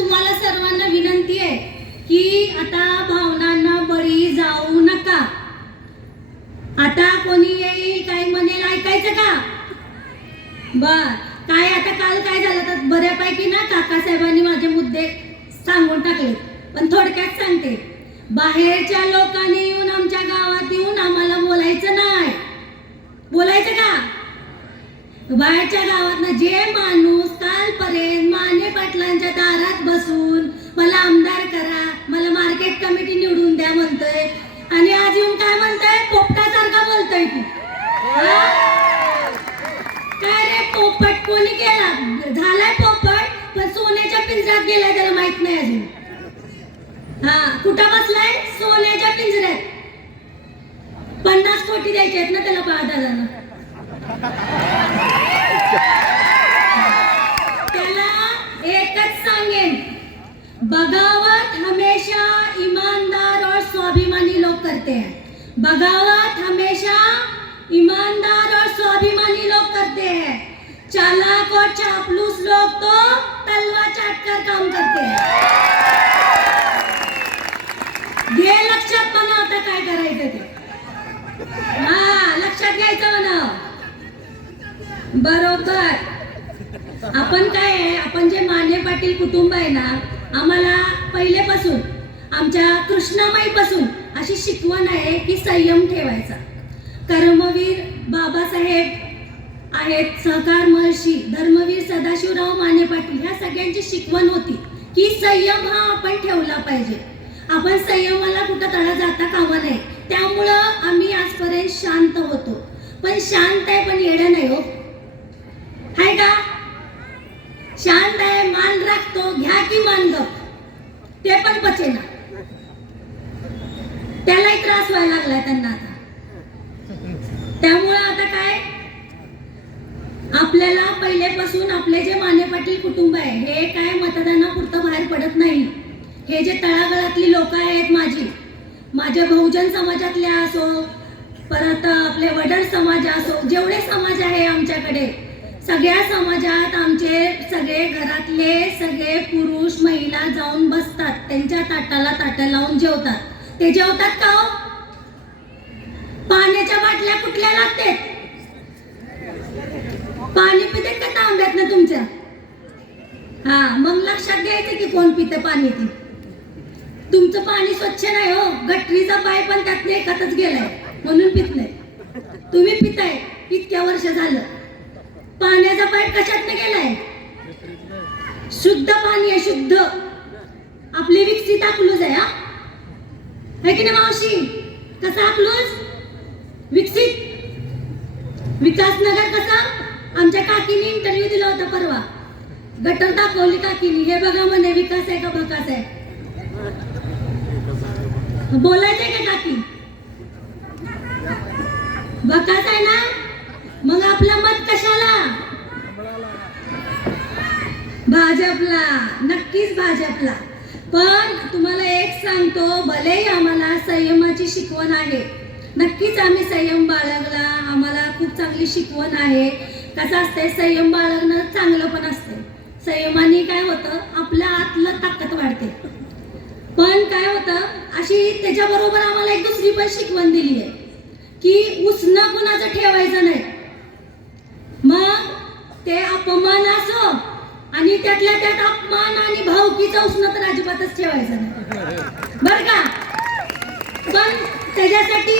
तुम्हाला सर्वांना विनंती आहे की आता भावनांना बळी जाऊ नका. आता कोणी येईल काही म्हणेल ऐकायचं का? बर काय आता काल काय झालं तर बऱ्यापैकी ना काकासाहेबांनी माझे मुद्दे सांगून टाकले, पण थोडक्यात सांगते. बाहेरच्या लोकांनी येऊन आमच्या गावात येऊन आम्हाला बोलायचं नाही. बोलायचं का? बाहेरच्या गावात जे माणूस कालपर्यंत माने पाटलांच्या दारात बसून मला आमदार करा, मला मार्केट कमिटी निवडून द्या म्हणतोय, आणि आज येऊन काय म्हणताय? पोपटासारखा बोलतोय की काय रे? पोपट कोणी केला? झालाय पोपट, पण सोन्याच्या पिंजऱ्यात गेलाय त्याला माहित नाही अजून. कुठं बसलाय? सोन्याच्या पिंजऱ्यात. 50 कोटी द्यायचे आहेत ना त्याला दादांना. त्याला एकच सांगेन, बगावत हमेशा ईमानदार और स्वाभिमानी लोग करते हैं. बगावत हमेशा ईमानदार और स्वाभिमानी लोग करते हैं. चालाक और चापलूस लोग तो तलवार चाटकर काम करते हैं. हे लक्षात म्हणा आता काय करायचं ते. लक्षात घ्यायचं म्हणा. बरोबर. आपण काय आहे, आपण जे माने पाटील कुटुंब आहे ना, आम्हाला पहिलेपासून आमच्या कृष्णामाईपासून अशी शिकवण आहे की संयम ठेवायचा. कर्मवीर बाबासाहेब आहेत, सहकार महर्षी धर्मवीर सदाशिवराव माने पाटील, ह्या सगळ्यांची शिकवण होती की संयम हा आपण ठेवला पाहिजे. आपण संयमाला कुठं तडा जाता कामा नये. त्यामुळं आम्ही आजपर्यंत शांत होतो. पण शांत आहे पण येडं नाही हो. हाय का? शांत आहे, मान राखतो, घ्या की मान गप, ते पण पचेना. त्यालाही त्रास व्हायला लागलाय त्यांना आता. त्यामुळं आता काय, आपल्याला पहिलेपासून आपले जे माने पाटील कुटुंब आहे हे काय मतदानापुरतं बाहेर पडत नाही. हे जे तळागाळातली लोक आहेत, माझ्या बहुजन समाजातले असो, परत आपले वडर समाज असो, जेवढे समाज आहे आमच्याकडे, सगळ्या समाजात आमचे सगळे घरातले सगळे पुरुष महिला जाऊन बसतात, त्यांच्या ताटाला ताटं लावून जेवतात. ते जेवतात का हो? पाण्याच्या बाटल्या कुठल्या लागतात? पाणी पिते का तांब्यात ना तुमच्या? मग लक्षात घ्यायचं की कोण पिते पाणी. ती तुमचं पाणी स्वच्छ नाही हो. गटरीचा पाय पण त्यात एकातच गेलाय म्हणून पित नाही. तुम्ही पिताय इतक्या वर्ष झालं. पाण्याचा पाईप कशातनं गेलाय? शुद्ध पाणी आहे, शुद्ध. आपली विकसित अकलूज आहे. है की नाही मावशी? कसा अकलूज? विकसित. विकासनगर कसा? आमच्या काकीने इंटरव्ह्यू दिला होता परवा. गटर दाखवली काकीने, हे बघा म्हणे विकास आहे का भकास आहे. बोलायचंय का काकी? भकास आहे ना? मग आपलं मत कशाला? भाजपला. नक्कीच भाजपला. पण तुम्हाला एक सांगतो, भलेही आम्हाला संयमाची शिकवण आहे, नक्कीच आम्ही संयम बाळगला, आम्हाला खूप चांगली शिकवण आहे. कसं असते, संयम बाळगणं चांगलं पण असते. संयमाने काय होतं, आपल्या आतलं ताकद वाढते. पण काय होतं, अशी त्याच्याबरोबर आम्हाला एक दुसरी पण शिकवण दिली आहे की उसनं कुणाचं ठेवायचं नाही. मग ते अपमान असो आणि त्यातल्या त्यात अपमान आणि भावकीचा उसनं तर अजिबातच ठेवायचं नाही, बर का? पण त्याच्यासाठी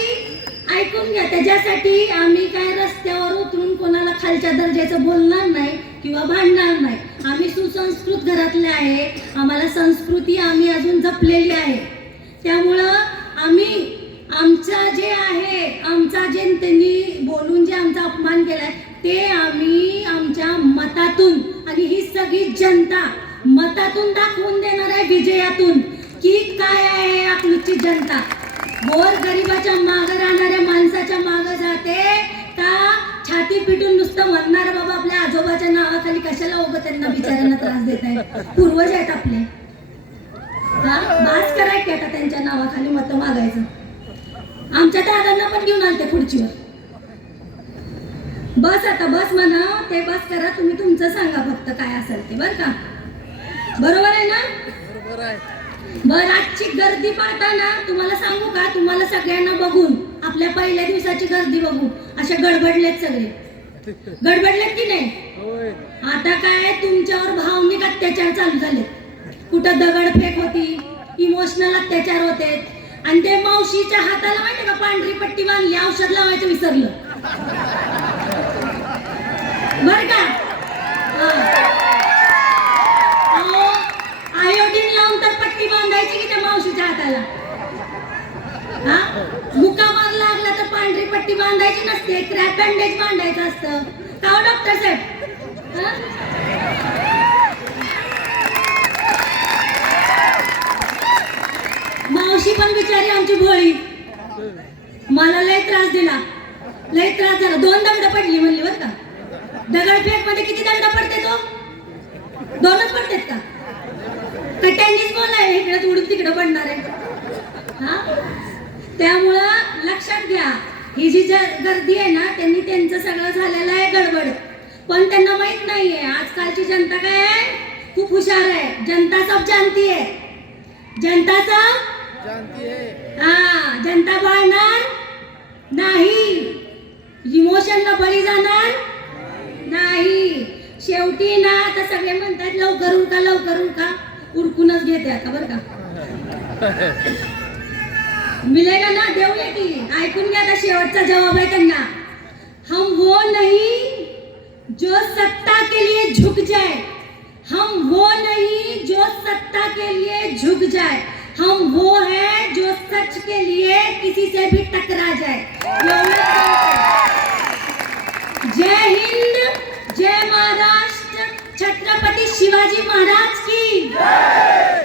ऐकून घ्या, त्याच्यासाठी आम्ही काय रस्त्यावर उतरून कोणाला खालच्या दर्जाचं बोलणार नाही किंवा भांडणार नाही. आम्ही सुसंस्कृत घरातले आहे, आम्हाला संस्कृती आम्ही अजून जपलेली आहे. त्यामुळं आम्ही आमचा जे आहे, आमचा जे त्यांनी बोलून जे आमचा अपमान केलाय ते आम्ही आमच्या मतातून, आणि ही सगळी जनता मतातून दाखवून देणार आहे, विजयातून, की काय आहे अकलूजची जनता. गोर गरिबाच्या मागं राहणाऱ्या माणसाच्या मागं जाते का छाती पिटून नुसतं म्हणणार बाबा आपल्या आजोबाच्या नावाखाली कशाला उगं त्यांना बिचाऱ्यांना त्रास देत आहे. पूर्वज आहेत आपले. बास कराय की आता त्यांच्या नावाखाली मतं मागायचं. आमच्या दादांना पण घेऊन आलते खुर्चीवर. बस आता बस म्हणा, ते बस करा. तुम्ही तुमचं सांगा फक्त काय असेल ते, बरं का? बरोबर आहे ना? बर आजची गर्दी पाहताना तुम्हाला सांगू का, तुम्हाला सगळ्यांना बघून आपल्या पहिल्या दिवसाची गर्दी बघून अशा गडबडलेत सगळे, गडबडलेत की नाही? आता काय तुमच्यावर भावनिक अत्याचार चालू झाले, कुठं दगडफेक होती, इमोशनल अत्याचार होते, आणि ते मावशीच्या हाताला माहिती का पांढरी पट्टी बांधली, औषध लावायचं विसरलं बर का? आयोडीन लावून तर पट्टी बांधायची की त्या मावशीच्या हाताला? मुका मार लागला तर पांढरी पट्टी बांधायची नसते, क्रॅप बँडेज बांधायचं असतं का हो डॉक्टर साहेब? मावशी पण बिचारी आमची भोळी, मला लय त्रास दिला, लय त्रास झाला, 2 दगड पडली म्हणली बर का. दगडफेक मध्ये किती दगड पडते? तो 2च पडतेत का? टेनिस बॉल आहे इकडे उडून तिकडे पडणार आहे. त्यामुळं लक्षात घ्या, ही जी गर्दी आहे ना, त्यांनी त्यांचं सगळं झालेलं आहे गडबड, पण त्यांना माहित नाहीये आजकालची जनता काय आहे, खूप हुशार आहे. जनता सब जानती है, जनता सब जानती है. जनता बाळणार नाही, इमोशनला बळी जाणार नाही. शेवटी ना आता सगळे म्हणतात लवकर उरका लवकर उरका, उरकूनच घेते आता बर का. मिलेगा ना, देऊया की. ऐकून घ्या आता शेवटचा जवाब आहे त्यांना. हम वो नहीं जो सत्ता के लिए झुक जाए, हम वो नहीं जो सत्ता के लिए झुक जाए, हम वो है जो सच के लिए किसी से भी टकरा जाए. जय हिंद, जय महाराष्ट्र, छत्रपति शिवाजी महाराज की,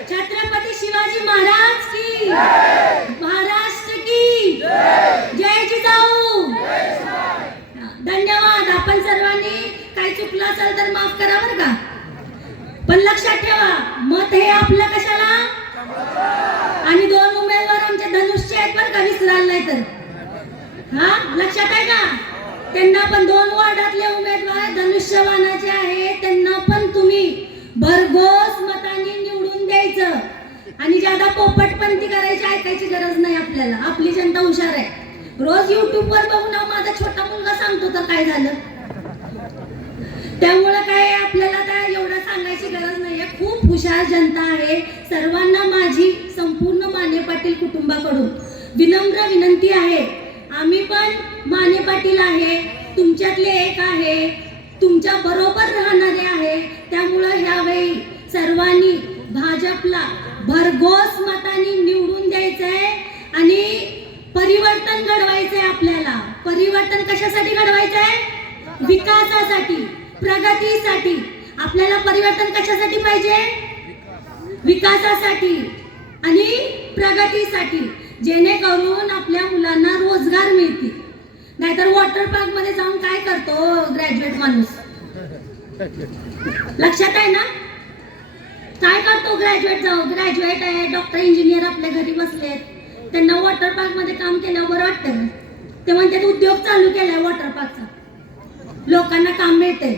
छत्रपति शिवाजी महाराज की, महाराष्ट्र की जय जिजाऊ. धन्यवाद. आपण सर्वांनी काही चुकलं असेल तर माफ करा बरं का, पण लक्षात ठेवा मत हे आपलं कशाला, आणि 2 उमेदवार आमचे धनुष्य आहेत बरं का, विसराल नाही तर. लक्षात आहे का? त्यांना पण 2 वॉर्डातले उमेदवार धनुष्यबाणाचे आहेत, त्यांना पण तुम्ही भरघोस मतांनी निवडून द्यायचं, आणि ज्यादा पोपटपंती करायची ऐकायची गरज नाही आपल्याला. आपली जनता हुशार आहे. रोज YouTube वर बघून माझा छोटा मुलगा सांगतो तर काय झालं, त्यामुळे काय आपल्याला काय एवढं सांगायची गरज नाहीये. खूप हुशार जनता आहे. सर्वांना माझी संपूर्ण माने पाटील कुटुंबाकडून विनम्र विनंती आहे, आम्ही पण माने पाटील आहे, तुमच्यातले एक आहे, तुमच्या बरोबर राहणारे आहे. त्यामुळे ह्यावेळी सर्वांनी भाजपला भरघोस मतांनी निवडून द्यायचंय आणि परिवर्तन घडवायचंय. आपल्याला परिवर्तन कशासाठी घडवायचंय? विकासासाठी, प्रगतीसाठी. आपल्याला परिवर्तन कशासाठी पाहिजे? विकासासाठी आणि प्रगतीसाठी, जेणेकरून आपल्या मुलांना रोजगार मिळतील. नाहीतर वॉटर पार्क मध्ये जाऊन काय करतो ग्रॅज्युएट माणूस? लक्षात आहे ना? काय करतो ग्रॅज्युएट? जाऊन ग्रॅज्युएट आहे, डॉक्टर इंजिनियर आपल्या घरी बसलेत, त्यांना वॉटर पार्क मध्ये काम केल्यावर बरं वाटतं. ते म्हणतात उद्योग चालू केलाय वॉटर पार्कचा, लोकांना काम मिळते.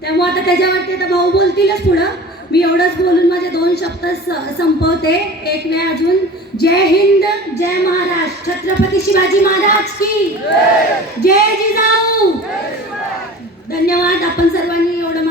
त्यामुळे आता त्याच्यावरती आता भाऊ बोलतीलच पुढं. मी एवढंच बोलून माझे 2 शब्द संपवते. एक वेळ अजून, जय हिंद, जय महाराष्ट्र, छत्रपती शिवाजी महाराज की जय जिजाऊ. धन्यवाद. आपण सर्वांनी एवढं